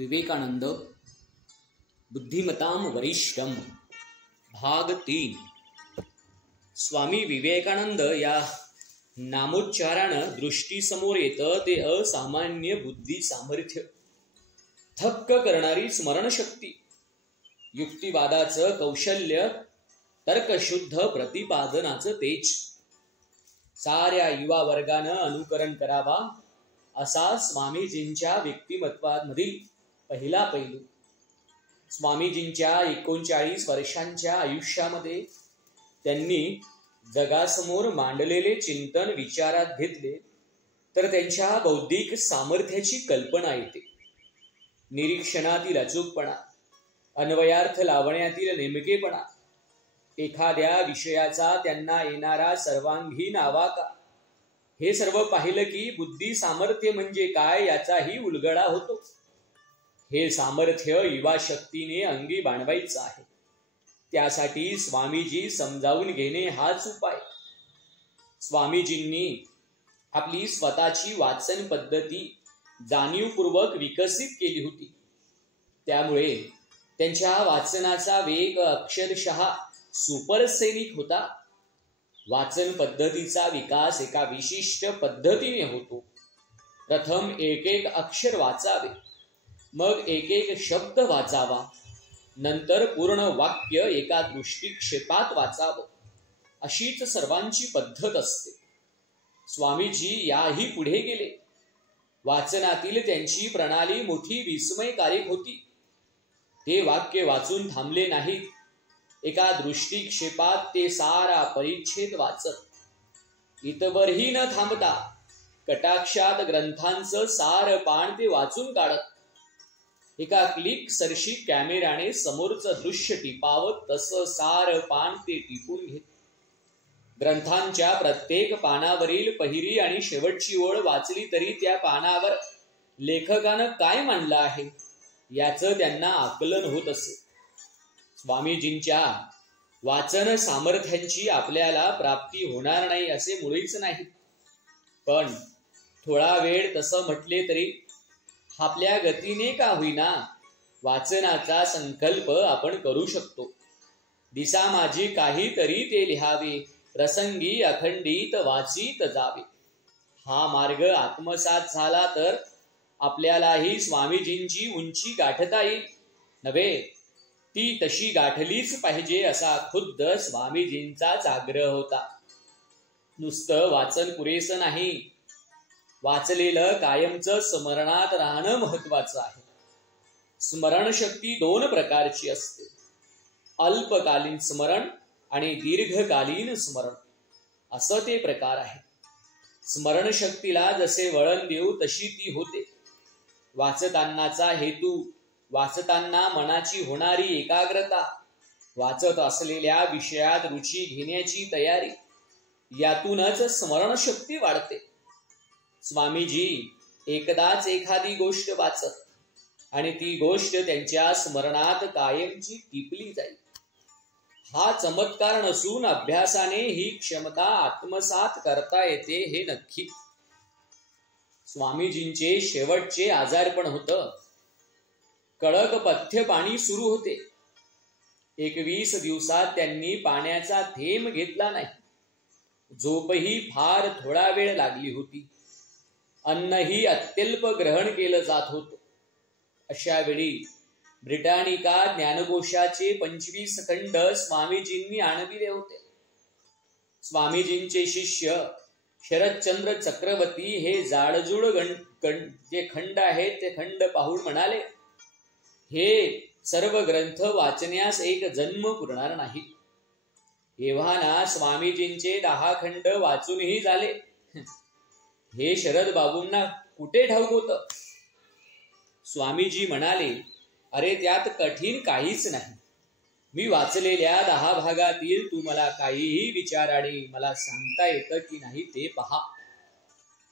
विवेकानंद बुद्धिमताम वरिष्ठम भाग 3। स्वामी विवेकानंद या नामोच्चारानं दृष्टीसमोर येतं ते असामान्य बुद्धी सामर्थ्य, थक्क करणारी स्मरणशक्ती, युक्तिवादाचं कौशल्य, तर्कशुद्ध प्रतिपादनाचं तेज, साऱ्या युवा वर्गानं अनुकरण करावा असा स्वामीजींच्या व्यक्तिमत्वामधील पहिला पैलू। स्वामीजींच्या 39 वर्षांच्या आयुष्यामध्ये त्यांनी जगासमोर मांडलेले चिंतन विचारात घेतले तर त्यांच्या बौद्धिक सामर्थ्याची कल्पना येते। निरीक्षणातील अचूकपणा, अन्वयार्थ लावण्यातील नेमकेपणा, एखाद्या विषयाचा त्यांना येणारा सर्वांगीण आवाका, हे सर्व पाहिलं की बुद्धी सामर्थ्य म्हणजे काय याचाही उलगडा होतो। हे सामर्थ्य युवा शक्तीने अंगी बाणवायचं आहे। त्यासाठी स्वामीजी समजावून घेणे हाच उपाय। स्वामीजींनी आपली स्वतःची वाचन पद्धती जाणीवपूर्वक विकसित केली होती। त्यामुळे त्यांच्या वाचनाचा वेग अक्षरशः सुपरसैनिक होता। वाचन पद्धतीचा विकास एका विशिष्ट पद्धतीने होतो। प्रथम एक एक अक्षर वाचावे, मग एक एक शब्द वाचावा, नंतर पूर्ण वाक्य एका दृष्टिक्षेपात वाचावं, अशीच सर्वांची पद्धत असते। स्वामीजी याही पुढे गेले। वाचनातील त्यांची प्रणाली मोठी विस्मयकारक होती। ते वाक्य वाचून थांबले नाहीत, एका दृष्टिक्षेपात ते सारा परिच्छेद वाचत। इतवरही न थांबता कटाक्षात ग्रंथांचं सार पान ते वाचून काढत। एका क्लिक सरशी कॅमेराने समोरचं दृश्य टिपावत तसं सार पान ते टिपून घेत। ग्रंथांच्या प्रत्येक पानावरील पहिली आणि शेवटची ओळ वाचली तरी त्या पानावर लेखकानं काय मांडलं आहे याचं त्यांना आकलन होत असे। स्वामीजींच्या वाचन सामर्थ्यांची आपल्याला प्राप्ती होणार नाही असे मुळीच नाही, पण थोडा वेळ तसं म्हटले तरी आपल्या गतीने का होईना वाचनाचा संकल्प आपण करू शकतो। दिसा माझी काहीतरी ते लिहावे, प्रसंगी अखंडित वाचित जावे। हा मार्ग आत्मसात झाला तर आपल्यालाही स्वामीजींची उंची गाठता येईल नव्हे, ती तशी गाठलीच पाहिजे असा खुद्द स्वामीजींचाच आग्रह होता। नुसतं वाचन पुरेसं नाही, वाचलेलं कायमचं स्मरणात राहणं महत्वाचं आहे। स्मरणशक्ती 2 प्रकारची असते, अल्पकालीन स्मरण आणि दीर्घकालीन स्मरण असं ते प्रकार आहे। स्मरणशक्तीला जसे वळण देऊ तशी ती होते। वाचतानाचा हेतू, वाचताना मनाची होणारी एकाग्रता, वाचत असलेल्या विषयात रुची घेण्याची तयारी, यातूनच स्मरणशक्ती वाढते। स्वामीजी एकदाच एखादी गोष्ट वाचत आणि ती गोष्ट त्यांच्या स्मरणात कायमची टिपली जाईल। हा चमत्कार नसून अभ्यासाने ही क्षमता आत्मसात करता येते हे नक्की। स्वामीजींचे शेवटचे आजारपण होतं। कडक पथ्य पाणी सुरू होते। 21 दिवसात त्यांनी पाण्याचा थेंब घेतला नाही। झोपही फार थोडा वेळ लागली होती। अन्नही अत्यल्प ग्रहण केलं जात होतं। अशा वेळी ब्रिटानिका ज्ञानकोशाचे 25 खंड स्वामीजींनी आणविले होते। स्वामीजींचे शिष्य शरदचंद्र चक्रवर्ती हे जाडजूड जे खंड आहेत ते खंड पाहून म्हणाले, हे सर्व ग्रंथ वाचण्यास एक जन्म पुरणार नाही। एव्हाना स्वामीजींचे 10 खंड वाचूनही झाले, हे शरद बाबूंना कुठे ठाऊक होतं। स्वामीजी म्हणाले, अरे त्यात कठीण काहीच नाही। मी वाचलेल्या 10 भागातील तुम्हाला काहीही विचाराने मला सांगता येतं की नाही ते पहा।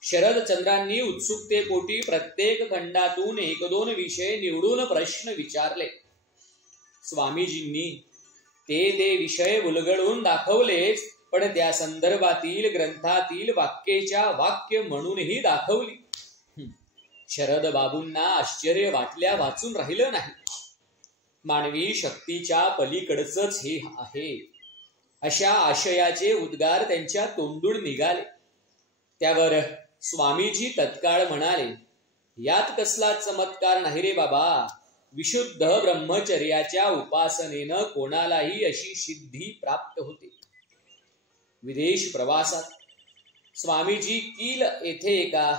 शरदचंद्रांनी उत्सुकतेपोटी प्रत्येक खंडातून 1-2 विषय निवडून प्रश्न विचारले। स्वामीजींनी ते विषय उलगडून दाखवलेच, पण त्या संदर्भातील ग्रंथातील वाक्येच्या वाक्य म्हणूनही दाखवली। शरद बाबूंना आश्चर्य वाटल्या वाचून राहिलं नाही. मानवी शक्तीच्या पलीकडचंच हे आहे, अशा आशयाचे उद्गार त्यांच्या तोंडून निघाले. त्यावर स्वामीजी तत्काळ म्हणाले, यात कसला चमत्कार नाही रे बाबा. विशुद्ध ब्रह्मचर्याच्या उपासनेनं कोणालाही अशी सिद्धी प्राप्त होते. विदेश प्रवासात स्वामीजी कील येथे एका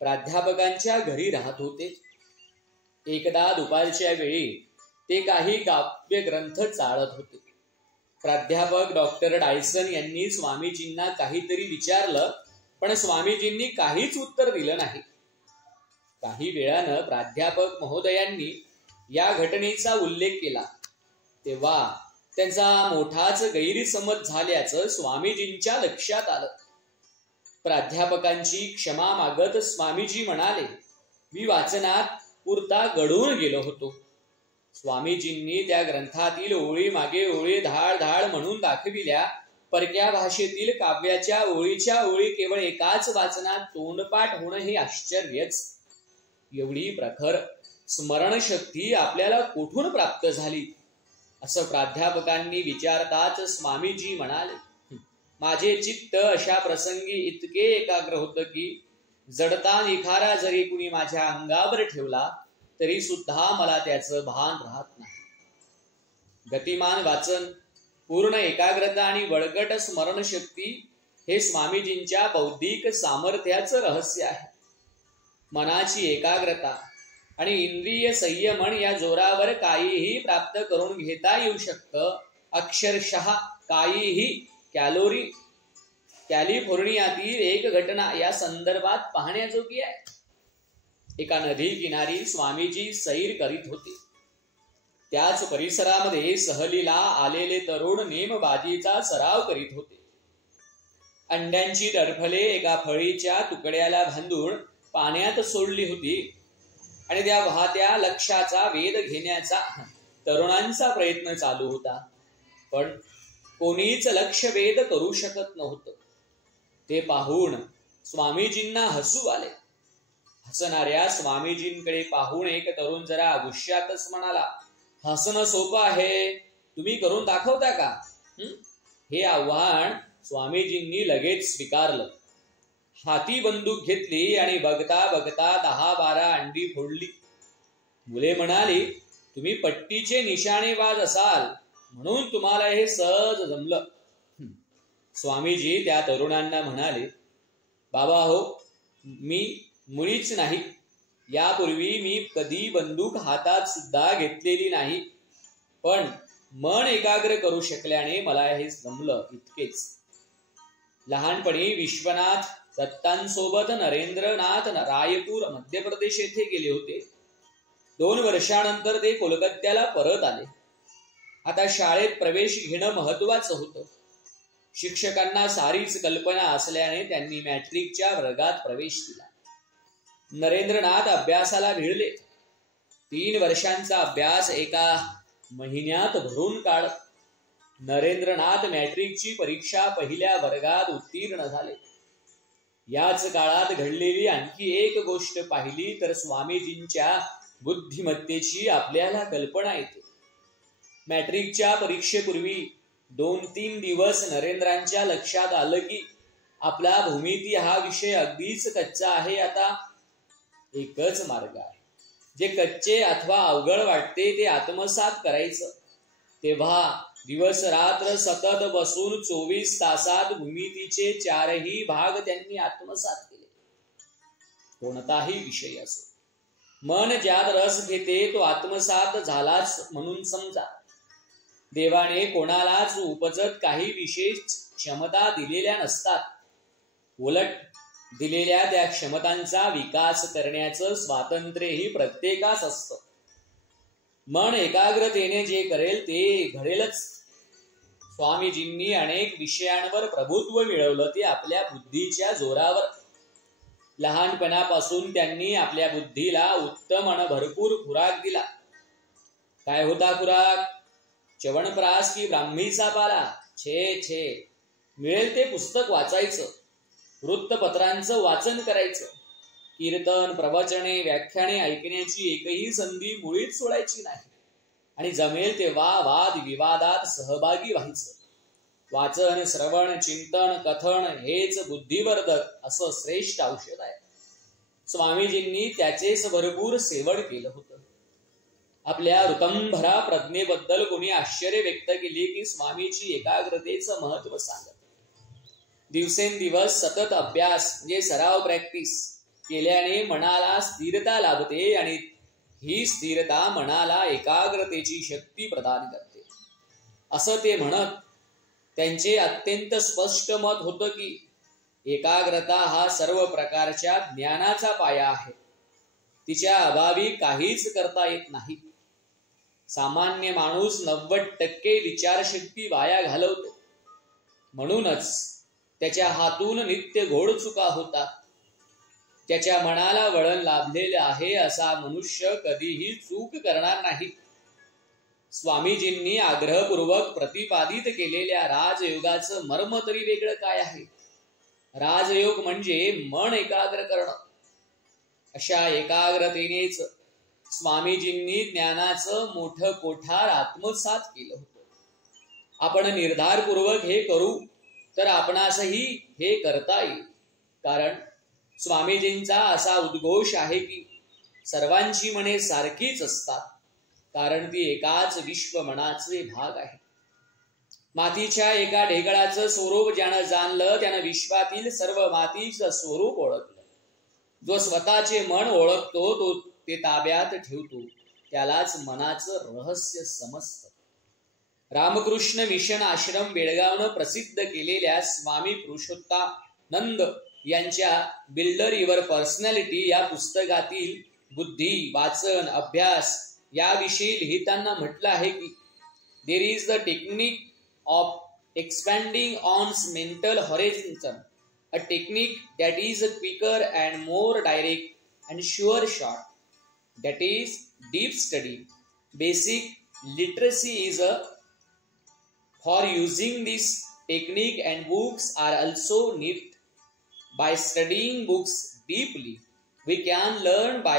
प्राध्यापकांच्या घरी राहत होते. एकदा दुपारच्या वेळी ते काही काव्य ग्रंथ चाळत होते. प्राध्यापक डॉक्टर डायसन यांनी स्वामीजींना काहीतरी विचारलं, पण स्वामीजींनी काहीच उत्तर दिलं नाही. काही वेळानं प्राध्यापक महोदयांनी या घटनेचा उल्लेख केला. तेव्हा त्यांचा मोठाच गैरसमज झाल्याचं स्वामीजींच्या लक्षात आलं. प्राध्यापकांची क्षमा मागत स्वामीजी म्हणाले, मी वाचनात पुरता गढून गेलो होतो. स्वामीजींनी त्या ग्रंथातील ओळी मागे ओळी धाळ धाळ म्हणून दाखविल्या. परक्या भाषेतील काव्याच्या ओळीच्या ओळी केवळ एकाच वाचनात तोंडपाठ होणं हे आश्चर्यच. एवढी प्रखर स्मरणशक्ती आपल्याला कुठून प्राप्त झाली, असं प्राध्यापकांनी विचारताच स्वामीजी म्हणाले, माझे चित्त अशा प्रसंगी इतके एकाग्र होतं की जडता निखारा जरी कुणी माझ्या अंगावर ठेवला तरी सुद्धा मला त्याचं भान राहत नाही. गतिमान वाचन, पूर्ण एकाग्रता आणि बळकट स्मरणशक्ती हे स्वामीजींच्या बौद्धिक सामर्थ्याचं रहस्य आहे. मनाची एकाग्रता आणि इंद्रिय संयमन या जोरावर काहीही प्राप्त करून घेता येऊ शकतं. अक्षरशः काहीही. कॅलिफोर्नियातील एक घटना या संदर्भात पाहण्याजोगी आहे. एका नदी किनारी स्वामीजी सैर करीत होते. त्याच परिसरामध्ये सहलीला आलेले तरुण नेमबाजीचा सराव करीत होते. अंड्यांची टरफले एका फळीच्या तुकड्याला बांधून पाण्यात सोडली होती आणि त्या वाहत्या लक्ष्याचा वेध घेण्याचा तरुणांचा प्रयत्न चालू होता. पण कोणीच लक्ष वेध करू शकत नव्हतं. ते पाहून स्वामीजींना हसू आले. हसणाऱ्या स्वामीजींकडे पाहून एक तरुण जरा गुस्स्यातच म्हणाला, हसणं सोपं आहे, तुम्ही करून दाखवता का? हे आव्हान स्वामीजींनी लगेच स्वीकारलं. हाती बंदूक घेतली आणि बघता बघता 10-12 अंडी फोडली. मुले म्हणाली, तुम्ही पट्टीचे निशाणेबाज असाल म्हणून तुम्हाला हे सहज जमलं. स्वामीजी त्या तरुणांना म्हणाले, बाबा हो, मी मुळीच नाही. यापूर्वी मी कधी बंदूक हातात सुद्धा घेतलेली नाही, पण मन एकाग्र करू शकल्याने मला हे जमलं, इतकेच. लहानपणी विश्वनाथ दत्तांसोबत नरेंद्रनाथ रायपूर मध्य प्रदेश येथे गेले होते. 2 वर्षानंतर ते कोलकात्याला परत आले. आता शाळेत प्रवेश घेणं महत्वाचं होतं. शिक्षकांना सारीच कल्पना असल्याने त्यांनी मॅट्रिकच्या वर्गात प्रवेश केला. नरेंद्रनाथ अभ्यासाला भिडले. 3 वर्षांचा अभ्यास एका महिन्यात भरून काढत नरेंद्रनाथ मॅट्रिकची परीक्षा पहिल्या वर्गात उत्तीर्ण झाले. याच काळात घडलेली आणखी एक गोष्ट पाहिली तर स्वामीजींच्या बुद्धिमत्तेची आपल्याला कल्पना येते. मॅट्रिकच्या परीक्षेपूर्वी 2-3 दिवस नरेंद्रांच्या लक्षात आलं की आपला भूमिती हा विषय अगदीच कच्चा आहे. आता एकच मार्ग आहे, जे कच्चे अथवा अवघड वाटते ते आत्मसात करायचं. तेव्हा दिवस रात्र सतत बसून 24 तासात भूमितीचे 4ही भाग त्यांनी आत्मसात केले. कोणताही विषय असो, मन ज्यात रस घेते तो आत्मसात झालाच म्हणून समजा. देवाने कोणालाच उपजत काही विशेष क्षमता दिलेल्या नसतात. उलट दिलेल्या त्या क्षमतांचा विकास करण्याचं स्वातंत्र्यही प्रत्येकास असतं. मन एकाग्रतेने जे करेल ते घडेलच. स्वामीजींनी अनेक विषयांवर प्रभुत्व मिळवलं, ते आपल्या बुद्धीच्या जोरावर. लहानपणापासून त्यांनी आपल्या बुद्धीला उत्तम आणि भरपूर खुराक दिला. काय होता खुराक? च्यवनप्राश की ब्राह्मीचा पाला? छे. मिळेल ते पुस्तक वाचायचं, वृत्तपत्रांचं वाचन करायचं, कीर्तन, प्रवचने, व्याख्याने ऐकण्याची एकही संधी मुळीच सोडायची नाही आणि जमेल तेव्हा वाद विवादात सहभागी व्हायचं. वाचन, श्रवण, चिंतन, कथन हेच बुद्धिवर्धक असं श्रेष्ठ औषध आहे. स्वामीजींनी त्याचेच भरपूर सेवन केलं होतं. आपल्या ऋतंभरा प्रज्ञेबद्दल कोणी आश्चर्य व्यक्त केले की स्वामीजी एकाग्रतेचं महत्व सांगत. दिवसेंदिवस सतत अभ्यास म्हणजे सराव, प्रॅक्टिस केल्याने मनाला स्थिरता लाभते आणि ही स्थिरता मनाला एकाग्रतेची शक्ती प्रदान करते असं ते म्हणत. त्यांचे अत्यंत स्पष्ट मत होतं की एकाग्रता हा सर्व प्रकारच्या ज्ञानाचा पाया आहे. तिच्या अभावी काहीच करता येत नाही. सामान्य माणूस 90% विचारशक्ती वाया घालवतो. म्हणूनच त्याच्या हातून नित्य घोडचुका होतात. त्याच्या मनाला वळण लाभलेले आहे असा मनुष्य कधीही चूक करणार नाही. स्वामीजींनी आग्रहपूर्वक प्रतिपादित केलेल्या राजयोगाचं मर्म तरी वेगळं काय आहे? राजयोग म्हणजे मन एकाग्र करणं. अशा एकाग्रतेनेच स्वामीजींनी ज्ञानाचं मोठं कोठार आत्मसात केलं होतं. आपण निर्धारपूर्वक हे करू तर आपणासही हे करता येईल. कारण स्वामीजींचा असा उद्घोष आहे की सर्वांची मने सारखीच असतात, कारण ती एकाच विश्व मनाचे भाग आहे. मातीच्या एका ढेकळाचं स्वरूप ज्यानं जाणलं त्यानं विश्वातील सर्व मातीचं स्वरूप ओळखलं. जो स्वतःचे मन ओळखतो तो ते ताब्यात ठेवतो, त्यालाच मनाचं रहस्य समजतं. रामकृष्ण मिशन आश्रम बेळगावनं प्रसिद्ध केलेल्या स्वामी पुरुषोत्तानंद यांच्या बिल्डर युअर पर्सनॅलिटी या पुस्तकातील बुद्धी, वाचन, अभ्यास याविषयी लिहिताना म्हटलं आहे की there is the technique of expanding one's mental horizon, a technique that is quicker and more direct and sure shot, that is deep study. Basic literacy is a for using this technique, and books are also needed. By studying books deeply, we can learn by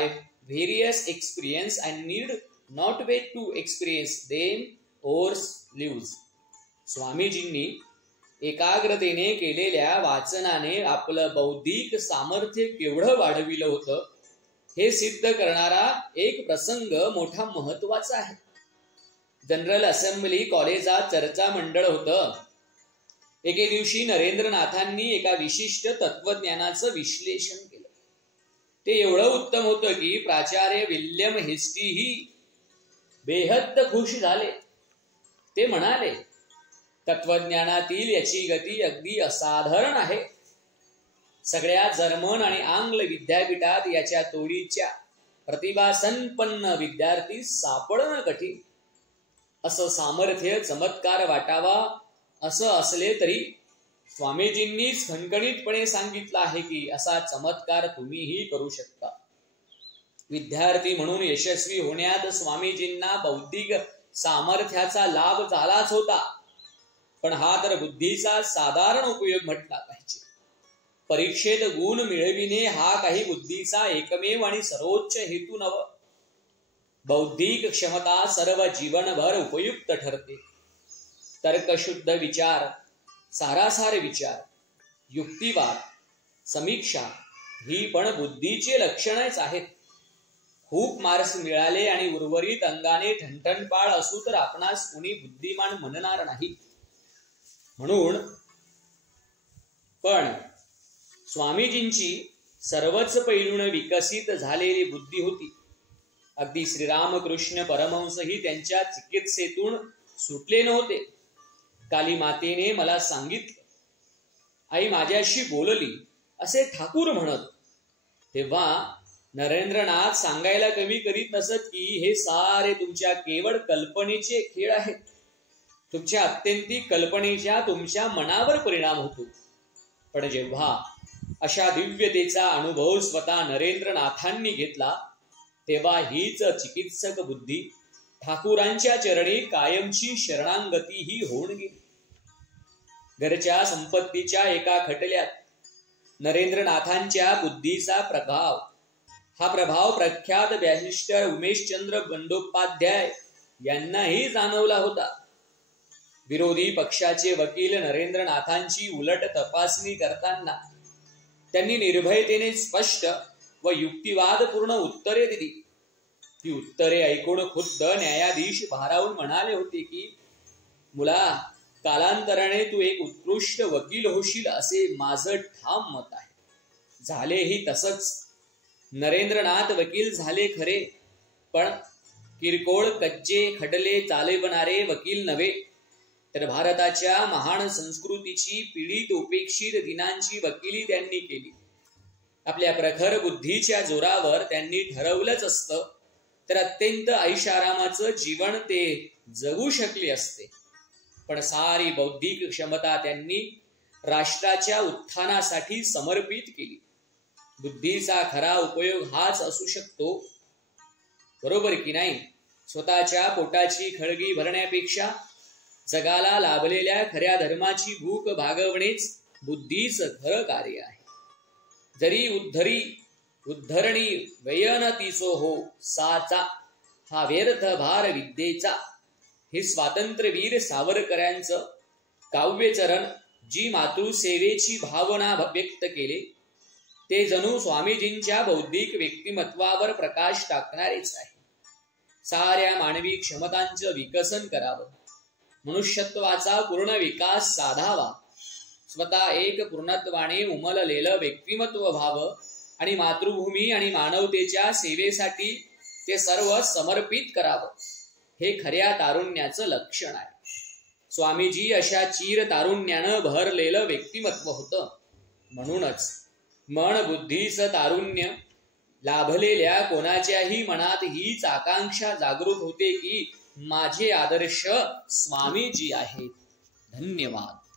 various experience and need not wait to experience them or lose. स्वामीजींनी एकाग्रतेने केलेल्या वाचनाने आपलं बौद्धिक सामर्थ्य केवढं वाढविलं होतं हे सिद्ध करणारा एक प्रसंग मोठा महत्वाचा आहे. जनरल असेंब्ली कॉलेजात चर्चा मंडळ होतं. एके दिवशी नरेंद्रनाथांनी एका विशिष्ट तत्वज्ञानाचं विश्लेषण केलं. ते एवढं उत्तम होतं की प्राचार्य विल्यम हेस्टीही बेहद्द खुश झाले. ते म्हणाले, तत्वज्ञानातील याची गती अगदी असाधारण आहे. सगळ्या जर्मन आणि आंग्ल विद्यापीठात याच्या तोडीच्या प्रतिभासंपन्न विद्यार्थी सापडणं कठीण. असं सामर्थ्य चमत्कार वाटावा असं असले तरी स्वामीजींनीच खणखणीतपणे सांगितलं आहे की असा चमत्कार तुम्हीही करू शकता. विद्यार्थी म्हणून यशस्वी होण्यात स्वामीजींना बौद्धिक सामर्थ्याचा लाभ झालाच होता, पण हा तर बुद्धीचा साधारण उपयोग म्हटला पाहिजे. परीक्षेत गुण मिळविणे हा काही बुद्धीचा एकमेव आणि सर्वोच्च हेतू नव्हे. बौद्धिक क्षमता सर्व जीवनभर उपयुक्त ठरते. तर्कशुद्ध विचार, सारासार विचार, युक्तिवाद, समीक्षा ही पण बुद्धीचे लक्षणच आहेत. खूप मार्क्स मिळाले आणि उर्वरित अंगाने ठणठणपाळ असू तर आपणास कुणी बुद्धिमान म्हणणार नाही. म्हणून पण स्वामीजींची सर्वच पैलून विकसित झालेली बुद्धी होती. अगदी श्रीरामकृष्ण परमहंसही त्यांच्या चिकित्सेतून सुटले नव्हते. काली मातेने मला सांगितलं, आई माझ्याशी बोलली असे ठाकूर म्हणत. तेव्हा नरेंद्रनाथ सांगायला कमी करीत नसत की हे सारे तुमच्या केवळ कल्पनेचे खेळ आहेत. तुमच्या अत्यंतिक कल्पनेच्या तुमच्या मनावर परिणाम होतो. पण जेव्हा अशा दिव्यतेचा अनुभव स्वतः नरेंद्रनाथांनी घेतला तेव्हा हीच चिकित्सक बुद्धी ठाकूरांच्या चरणी कायमची शरणांगती ही होऊन गेली. घरच्या संपत्तीच्या एका खटल्यात नरेंद्रनाथांच्या बुद्धीचा प्रभाव हा प्रभाव प्रख्यात बॅरिस्टर उमेशचंद्र बंदोपाध्याय यांनाही जाणवला होता. विरोधी पक्षाचे वकील नरेंद्रनाथांची उलट तपासणी करताना त्यांनी निर्भयतेने स्पष्ट व युक्तिवादपूर्ण उत्तरे दिली. ती उत्तरे ऐकून खुद्द न्यायाधीश भारावून म्हणाले होते की, मुला, कालांतराने तू एक उत्कृष्ट वकील होशील असे माझं ठाम मत आहे. झालेही तसंच. नरेंद्रनाथ वकील झाले खरे, पण किरकोळ कच्चे खडले चालवणारे वकील नव्हे, तर भारताच्या महान संस्कृतीची पीडित उपेक्षित दिनांची वकिली त्यांनी केली. आपल्या प्रखर बुद्धीच्या जोरावर त्यांनी ठरवलंच असतं तर अत्यंत ऐशारामाचं जीवन ते जगू शकले असते. पण सारी बौद्धिक क्षमता त्यांनी राष्ट्राच्या उत्थानासाठी समर्पित केली. बुद्धीचा खरा उपयोग हाच असू शकतो, बरोबर की नाही? स्वतःच्या पोटाची खळगी भरण्यापेक्षा जगाला लाभलेल्या खऱ्या धर्माची भूक भागवणेच बुद्धीच खरं कार्य आहे. जरी उद्धरणी व्ययन तिसो हो साचा, हा व्यर्थ भार विद्येचा. हे स्वातंत्र्यवीर सावरकरांचं काव्यचरण जी मातृसेवेची भावना व्यक्त केले ते जणू स्वामीजींच्या बौद्धिक व्यक्तिमत्वावर प्रकाश टाकणारेच आहे. साऱ्या मानवी क्षमतांचं विकसन करावं, मनुष्यत्वाचा पूर्ण विकास साधावा, स्वतः एक पूर्णत्वाने उमललेलं व्यक्तिमत्व व्हावं आणि मातृभूमी आणि मानवतेच्या सेवेसाठी ते सर्व समर्पित करावं, हे खऱ्या तारुण्याचं लक्षण आहे. स्वामीजी अशा चीर तारुण्यानं भरलेलं व्यक्तिमत्व होतं. म्हणूनच मन बुद्धीचं तारुण्य लाभलेल्या कोणाच्याही मनात हीच आकांक्षा जागृत होते की माझे आदर्श स्वामीजी आहेत. धन्यवाद.